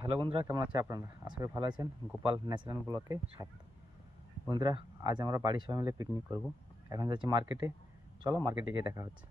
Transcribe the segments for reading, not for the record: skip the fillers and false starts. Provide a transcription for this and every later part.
Hello বন্ধুরা, কেমন আছে আপনারা? আশা করি ভালো আছেন। গোপাল ন্যাচারাল ব্লকে স্বাগত। বন্ধুরা, আজ আমরা বাড়ির সবাই মিলে পিকনিক করব। এখন যাচ্ছি মার্কেটে। চলো মার্কেটে গিয়ে দেখা হচ্ছে।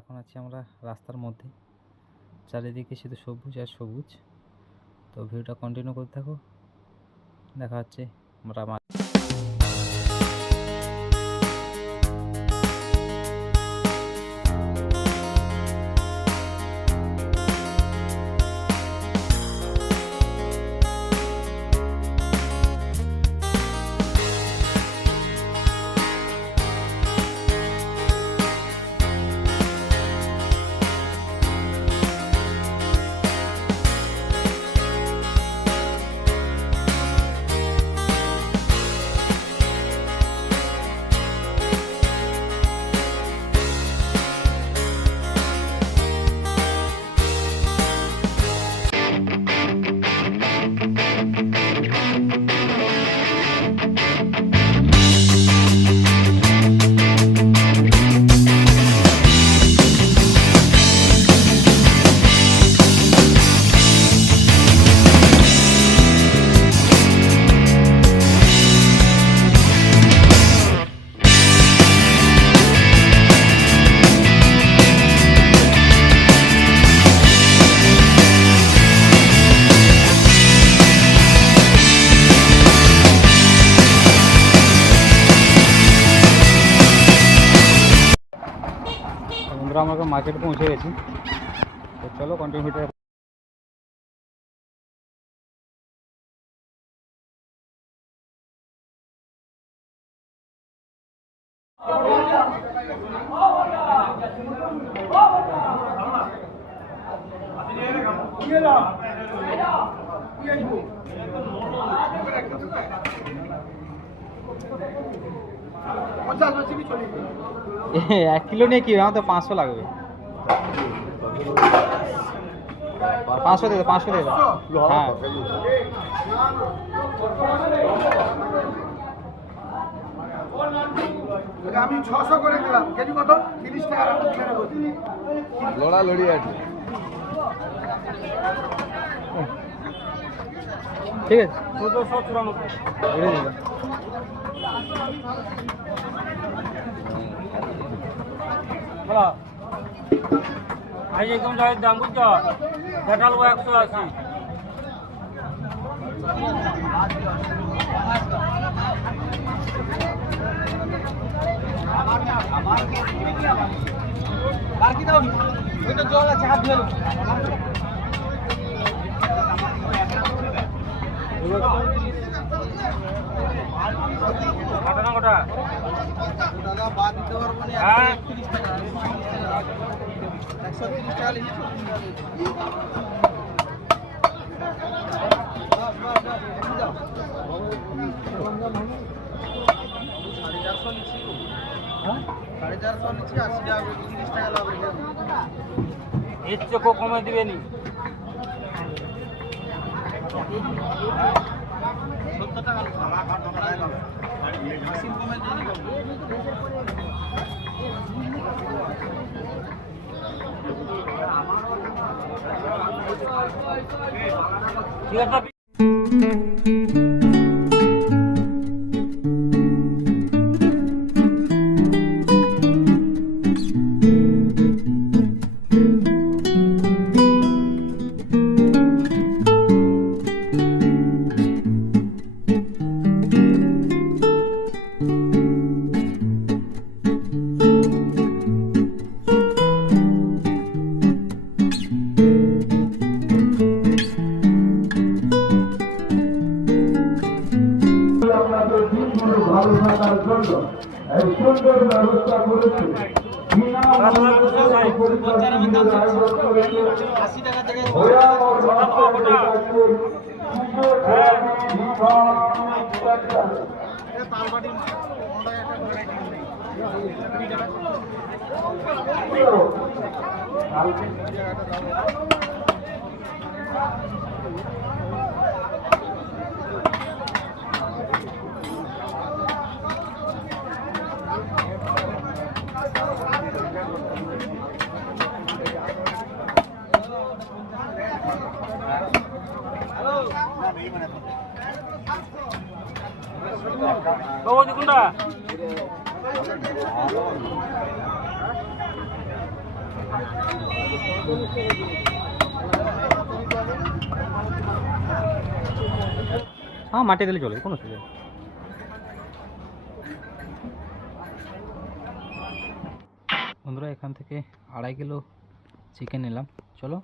এখন আছি আমরা রাস্তার মধ্যে, চারিদিকে শুধু সবুজ আর সবুজ। তো ভিডিওটা কন্টিনিউ করতে থাকো, দেখা হচ্ছে আমরা। বন্ধুরা, আমরা মার্কেটে পৌঁছে গেছি। তো চলো কন্টিনিউ ভিডিও। এক কিলো নিয়ে কি আমার তো 500 লাগবে। 500 দিয়ে দাও, 500 দিয়ে দাও। হ্যাঁ, আমি 600 করে দিলাম। কেজি কত? 30 টাকা। লড়ালড়ি আছে। ঠিক আছে, 1494 আজ একদম যাই দাম বুঝছো, দেখাল 180। বাকি দাও, ওইটা জল আছে, হাত ধুয়ে ঘটনা ঘটা দাদা বাদ দিতে পারবো না। হ্যাঁ 30 টাকা, 130 টাকা লিখে এর চেয়েও কমে দিবে নি। 70 টাকা কমে দিয়ে ঠিক আছে। ভালো থাকার জন্য এই সুন্দর ব্যবস্থা করেছে। বাবু কোনটা হ্যাঁ মাটি দিলে চলে কোনো অসুবিধা নেই। বন্ধুরা এখান থেকে 2.5 কিলো চিকেন নিলাম, চলো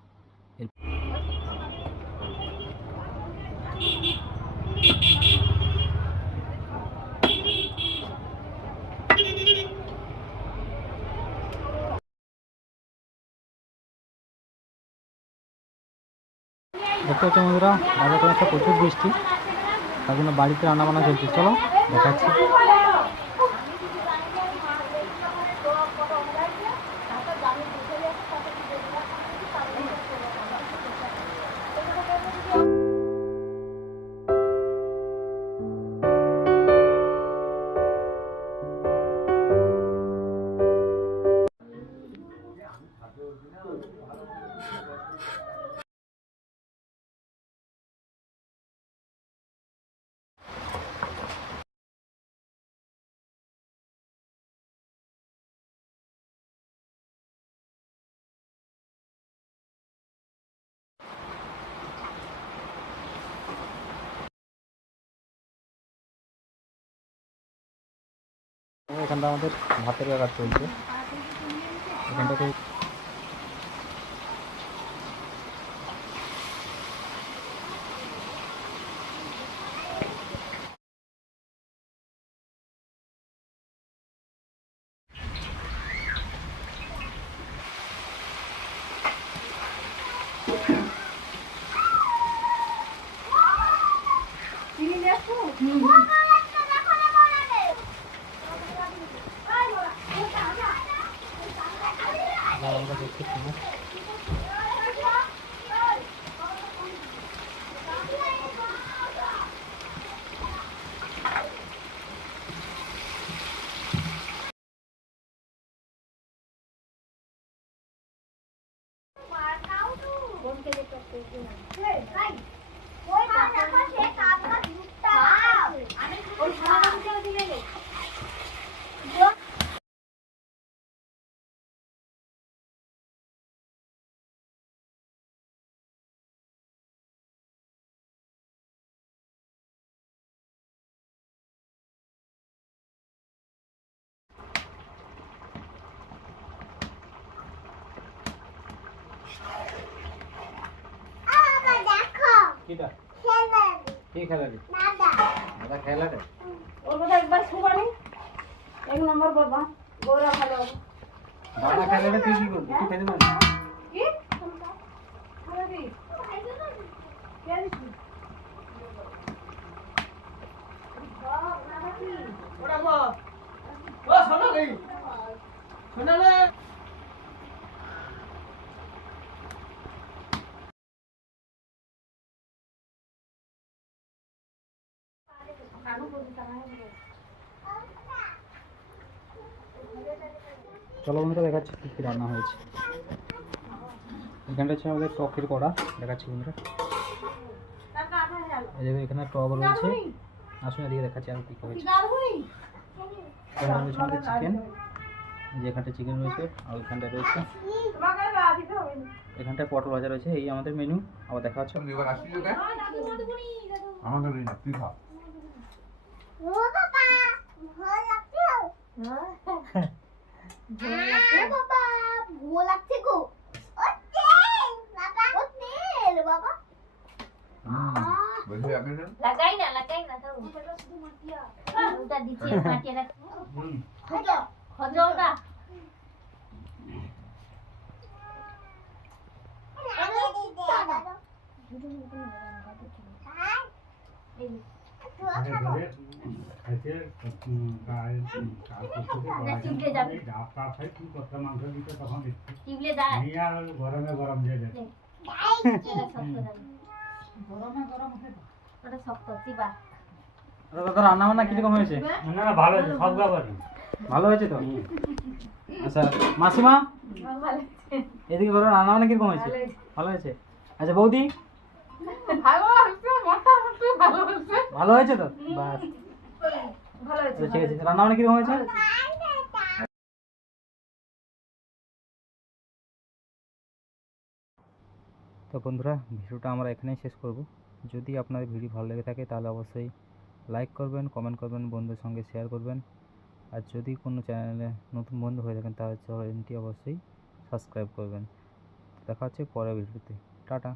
দেখতে হচ্ছে বন্ধুরা বাজার করে একটা প্রচুর বৃষ্টি, তার জন্য বাড়িতে রান্না বান্না চলছে, চলো দেখাচ্ছি। এখানটা আমাদের ভাতের ব্যাপার চলছে, এখানটাতে আমরা দেখতে পাবো। কিটা কি খেলা রে দাদা খেলা রে ওর কথা একবার শুবানি এক নম্বর বাবা গোরা ভালো দাদা খেলা রে তুই কি করবি, তুই খেতে পারবি কি আরে কে দিছি ওটা গো ও শোনো গই শোনালে চলো বন্ধুরা দেখাচ্ছি কী কী রান্না হয়েছে। এখানটা হচ্ছে আমাদের টকের কড়া, দেখাচ্ছি বন্ধুরা। এই যে এখানে টক রয়েছে, আসুন এদিকে দেখাচ্ছি আর কী কী হয়েছে। এখানে রয়েছে আমাদের চিকেন, যে এখানটা চিকেন রয়েছে, আর ওইখানটা রয়েছে এখানটায় পটল ভাজা রয়েছে। এই আমাদের মেনু, আবার দেখা হচ্ছে। আমাদের না তুই খা ও বাবা ভয় লাগছে বাবা ভয় লাগছে গো বাবা বলবি আপনি না লাগাই না তো ওটা দিচ্ছি মাটিয়া খোঁজো খোঁজোটা টিপলে যায় গরমে গরম দিয়ে দেয়। ওটা শক্ত চিবা দাদা রান্না বান্না কিরকম হয়েছে? না না ভালো আছে সব ব্যাপারে ভালো হয়েছে তো? আচ্ছা মাসিমা এদিকে বলো রান্না বান্না কিরকম হয়েছে? ভালো হয়েছে। আচ্ছা বৌদি ভালো হয়েছে তো? বাস ভালো হয়েছে ঠিক আছে। রান্না বান্না কিরকম হয়েছে? তো বন্ধুরা ভিডিওটা আমরা এখানেই শেষ করব। যদি আপনাদের ভিডিও ভালো লেগে থাকে তাহলে অবশ্যই লাইক করবেন, কমেন্ট করবেন, বন্ধুদের সঙ্গে শেয়ার করবেন। আর যদি কোনো চ্যানেলে নতুন বন্ধু হয়ে থাকেন তাহলে চ্যানেলটি অবশ্যই সাবস্ক্রাইব করবেন। দেখা হচ্ছে পরের ভিডিওতে। টাটা।